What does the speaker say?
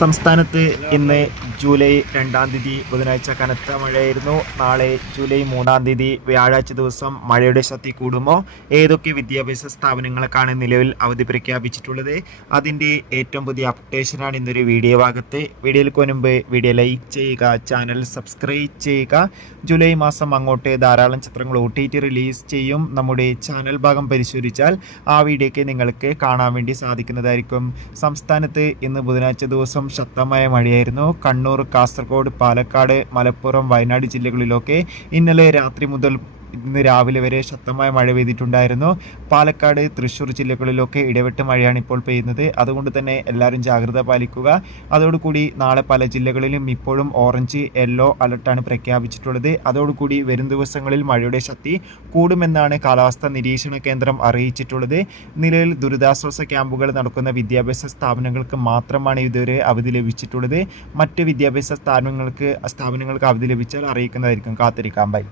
സംസ്ഥാനത്ത് ഇന്ന് ജൂലൈ 2-ാം തീയതി ബുധനാഴ്ച കനത്ത മഴയായിരുന്നു. നാളെ ജൂലൈ 3-ാം തീയതി വ്യാഴാഴ്ച ദിവസം മഴയുടെ ശക്തി കൂടുമോ? ഏതൊക്കെ വിദ്യാഭ്യാസ സ്ഥാപനങ്ങൾക്കാണ് നിലവിൽ അവധി പ്രഖ്യാപിച്ചിട്ടുള്ളത്? അതിൻ്റെ ഏറ്റവും പുതിയ അപ്ഡേഷനാണ് ഇന്നൊരു വീഡിയോ ഭാഗത്ത്. വീഡിയോയിൽ മുൻപ് വീഡിയോ ലൈക്ക് ചെയ്യുക, ചാനൽ സബ്സ്ക്രൈബ് ചെയ്യുക. ജൂലൈ മാസം അങ്ങോട്ട് ധാരാളം ചിത്രങ്ങൾ OTT റിലീസ് ചെയ്യും. നമ്മുടെ ചാനൽ ഭാഗം പരിശോധിച്ചാൽ ആ വീഡിയോയ്ക്ക് നിങ്ങൾക്ക് കാണാൻ വേണ്ടി സാധിക്കുന്നതായിരിക്കും. സംസ്ഥാനത്ത് ഇന്ന് ബുധനാഴ്ച ദിവസം ശക്തമായ മഴയായിരുന്നു. കണ്ണൂർ, കാസർഗോഡ്, പാലക്കാട്, മലപ്പുറം, വയനാട് ജില്ലകളിലൊക്കെ ഇന്നലെ രാത്രി മുതൽ ഇന്ന് രാവിലെ വരെ ശക്തമായ മഴ പെയ്തിട്ടുണ്ടായിരുന്നു. പാലക്കാട്, തൃശ്ശൂർ ജില്ലകളിലൊക്കെ ഇടവിട്ട് മഴയാണ് ഇപ്പോൾ പെയ്യുന്നത്. അതുകൊണ്ട് തന്നെ എല്ലാവരും ജാഗ്രത പാലിക്കുക. അതോടുകൂടി നാളെ പല ജില്ലകളിലും ഇപ്പോഴും ഓറഞ്ച്, യെല്ലോ അലർട്ടാണ് പ്രഖ്യാപിച്ചിട്ടുള്ളത്. അതോടുകൂടി വരും ദിവസങ്ങളിൽ മഴയുടെ ശക്തി കൂടുമെന്നാണ് കാലാവസ്ഥാ നിരീക്ഷണ കേന്ദ്രം അറിയിച്ചിട്ടുള്ളത്. നിലവിൽ ദുരിതാശ്വാസ ക്യാമ്പുകൾ നടക്കുന്ന വിദ്യാഭ്യാസ സ്ഥാപനങ്ങൾക്ക് മാത്രമാണ് ഇതുവരെ അവധി ലഭിച്ചിട്ടുള്ളത്. മറ്റ് വിദ്യാഭ്യാസ സ്ഥാപനങ്ങൾക്ക് അവധി ലഭിച്ചാൽ അറിയിക്കുന്നതായിരിക്കും. കാത്തിരിക്കാം. ബൈ.